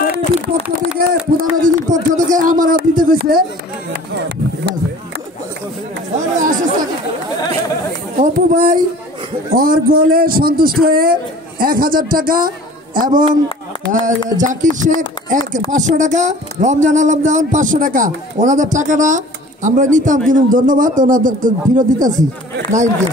কমিটির পক্ষ থেকে প্রধান অতিথির পক্ষ থেকে আমার দিতে কইছে অপু ভাই ওর গোলে সন্তুষ্ট হয়ে 1000 টাকা এবং জাকির শেখ 500 টাকা, রমজান আলম দেওয়ান 500 টাকা। ওনাদের টাকাটা আমরা নিতাম কিন্তু ধন্যবাদ ওনাদের ফিরত দিতেছি। নাইনকে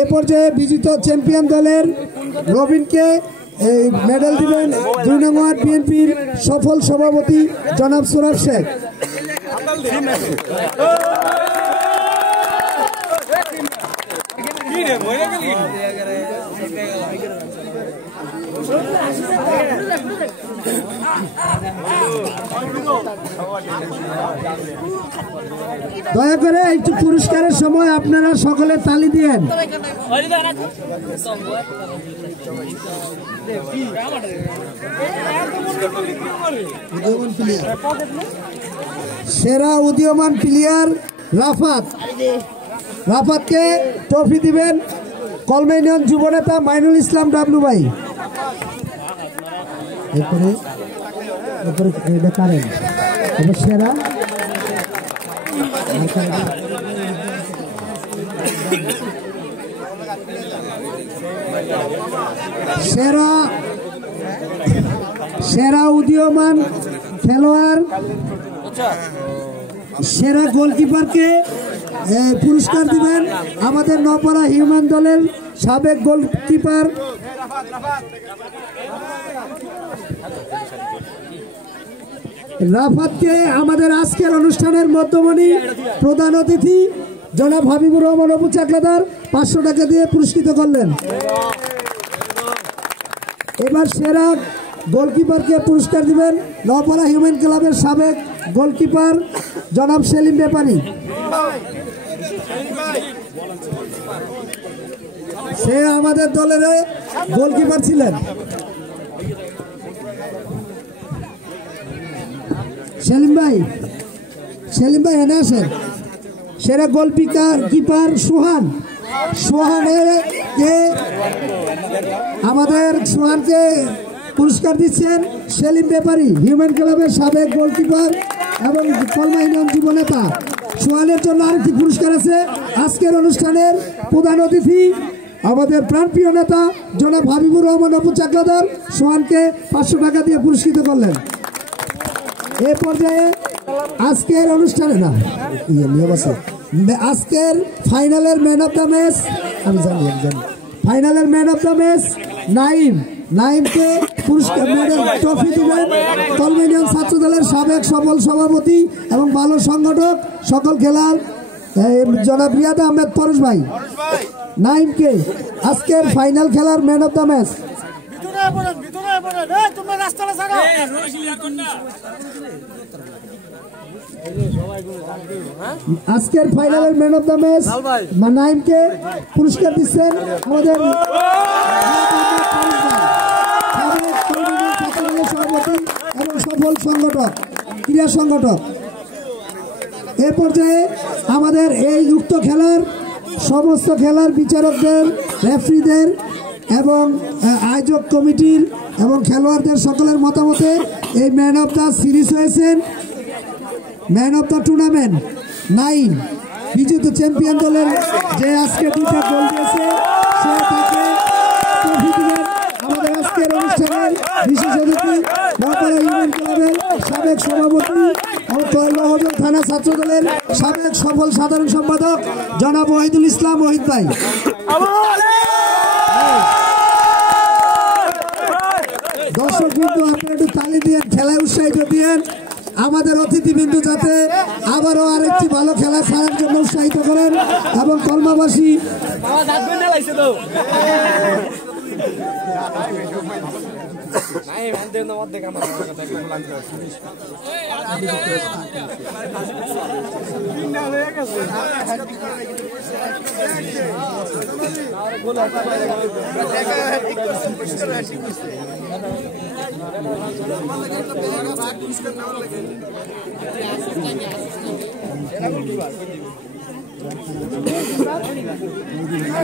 এ পর্যায়ে বিজিত চ্যাম্পিয়ন দলের রবিনকে এই মেডেল দিবেন 2 নং ওয়ার্ড বিএনপির সফল সভাপতি জনাব সুরাব শেখ। দয়া করে একটু পুরস্কারের সময় আপনারা সকলে তালি দিয়েন। সেরা উদীয়মান প্লেয়ার রাফাতকে ট্রফি দিবেন কলমা ইউনিয়ন যুবনেতা মাইনুল ইসলাম ডাবলু ভাই। সেরা সেরা সেরা উদীয়মান খেলোয়াড় সেরা গোলকিপারকে পুরস্কার দিবেন আমাদের নপাড়া হিউম্যান দলের সাবেক গোলকিপার রাফাতকে আমাদের আজকের অনুষ্ঠানের মধ্যমণি প্রধান অতিথি জনাব হাবিবুর রহমান অপু চাকলাদার 500 টাকা দিয়ে পুরস্কৃত করলেন। এবার সেরা গোলকিপারকে পুরস্কার দিবেন নপাড়া হিউম্যান ক্লাবের সাবেক গোলকিপার জনাব সেলিম ব্যাপারী। সে আমাদের দলের গোলকিপার ছিলেন। সেলিম ভাই এনে আসেন। সেরা গোলকিপার সোহানকে পুরস্কার দিচ্ছেন সেলিম ব্যাপারী হিউম্যান ক্লাবের সাবেক গোলকিপার এবং কলমা ইউনিয়ন যুবনেতা। সোহানের জন্য আরেকটি পুরস্কার আছে। আজকের অনুষ্ঠানের প্রধান অতিথি আমাদের প্রাণপ্রিয় নেতা জনাব হাবিবুর রহমান অপু চাকলাদার সোহানকে 500 টাকা দিয়ে পুরস্কৃত করলেন। এ পর্যায়ে আজকের অনুষ্ঠানে আজকের ফাইনালের ম্যান অফ দ্য ম্যাচ নাইমকে পুরস্কার মেডেল ট্রফি দিবেন কলমা ইউনিয়ন ছাত্র দলের সাবেক সফল সভাপতি এবং ভালো সংগঠক সকল খেলার জনাব রিয়াদ আহমেদ পরশ ভাই। নাইমকে আজকের ফাইনাল খেলার ম্যান অফ দ্য ম্যাচ আজকের ফাইনালের ম্যান অফ দ্য ম্যাচ নাইমকে পুরস্কার দিচ্ছেন আমাদের সভাপতি এবং সফল সংগঠক ক্রীড়া সংগঠক। এ পর্যায়ে আমাদের এই উক্ত খেলার সমস্ত খেলার বিচারকদের, রেফারিদের এবং আয়োজক কমিটির এবং খেলোয়াড়দের সকলের মতামতে এই ম্যান অফ দ্য সিরিজ হয়েছেন man of the tournament Naim বিজেতা চ্যাম্পিয়ন দলের যে আজকে 2টা গোল দিয়েছে সে তাকে ট্রফি দিবেন আমাদের আজকের অনুষ্ঠানের বিশেষ অতিথি নপাড়া ইউনিয়ন ক্লাবের সাবেক সভাপতি ও মহোদয় থানা ছাত্র দলের সাবেক সফল সাধারণ সম্পাদক জনাব ওহিদুল ইসলাম ওহিদ ভাই। দর্শক বিন্দু আপনারা একটু তালি দিয়ে খেলায় উৎসাহিত দিয়েন আমাদের অতিথিবৃন্দ যাতে আবারও আরেকটি ভালো খেলা ছাড়ার জন্য উৎসাহিত করেন এবং কলমাবাসী